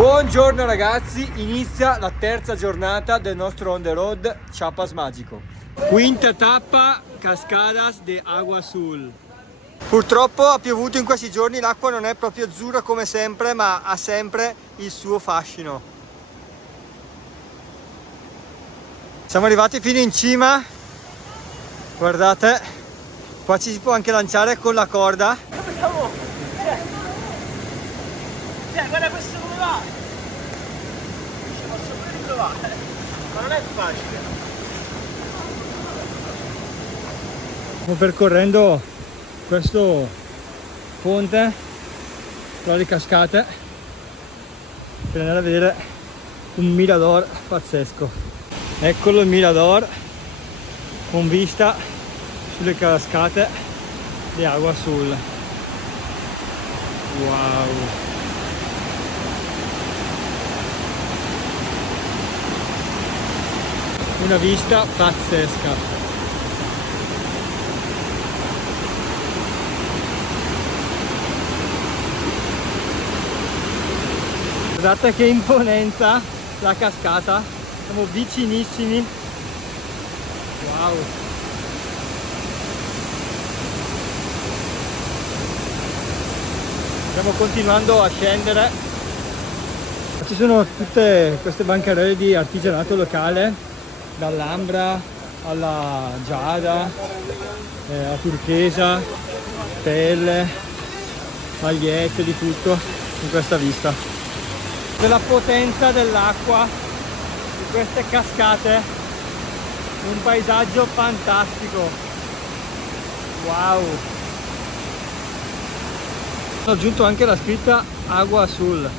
Buongiorno ragazzi, inizia la terza giornata del nostro on the road Chiapas Magico. Quinta tappa, Cascadas de Agua Azul. Purtroppo ha piovuto in questi giorni, l'acqua non è proprio azzurra come sempre, ma ha sempre il suo fascino. Siamo arrivati fino in cima, guardate, qua ci si può anche lanciare con la corda. Guarda questo come va! Ci posso pure riprovare, ma non è facile. Stiamo percorrendo questo ponte tra le cascate per andare a vedere un mirador pazzesco. Eccolo il mirador con vista sulle cascate di Agua Azul. Wow! Una vista pazzesca. Guardate che imponenza la cascata, siamo vicinissimi. Wow! Stiamo continuando a scendere. Ci sono tutte queste bancarelle di artigianato locale, dall'ambra alla giada, a turchesa, pelle, magliette, di tutto in questa vista. Della potenza dell'acqua di queste cascate, un paesaggio fantastico. Wow! Ho aggiunto anche la scritta Agua Azul.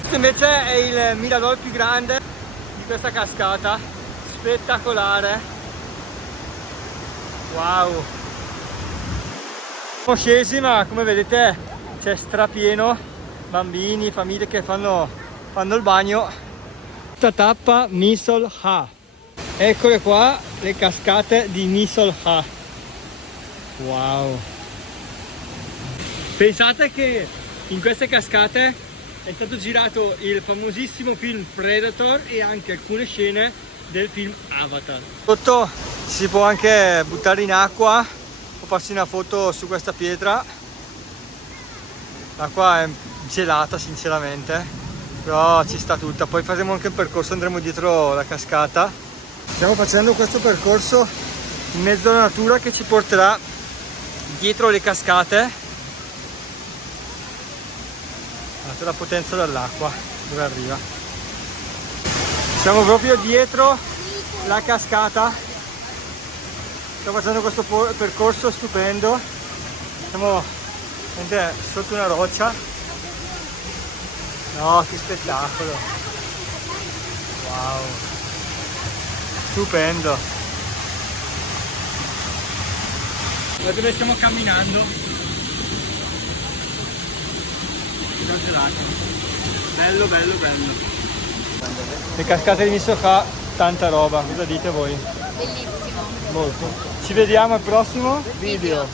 Questo invece è il mirador più grande di questa cascata. Spettacolare. Wow! Siamo scesi, ma come vedete c'è strapieno, bambini, famiglie che fanno il bagno. Questa tappa Misol Ha. Eccole qua le cascate di Misol Ha. Wow! Pensate che in queste cascate è stato girato il famosissimo film Predator e anche alcune scene del film Avatar. Sotto si può anche buttare in acqua o farsi una foto su questa pietra. L'acqua è gelata sinceramente, però ci sta tutta. Poi faremo anche il percorso, andremo dietro la cascata. Stiamo facendo questo percorso in mezzo alla natura che ci porterà dietro le cascate. Guardate la potenza dell'acqua dove arriva. Siamo proprio dietro la cascata. Stiamo facendo questo percorso stupendo. Siamo sotto una roccia. No, che spettacolo! Wow! Stupendo! Da dove stiamo camminando? Gelato. Bello, bello, bello. Le cascate di Misol Ha, tanta roba, cosa dite voi? Bellissimo. Molto. Ci vediamo al prossimo video.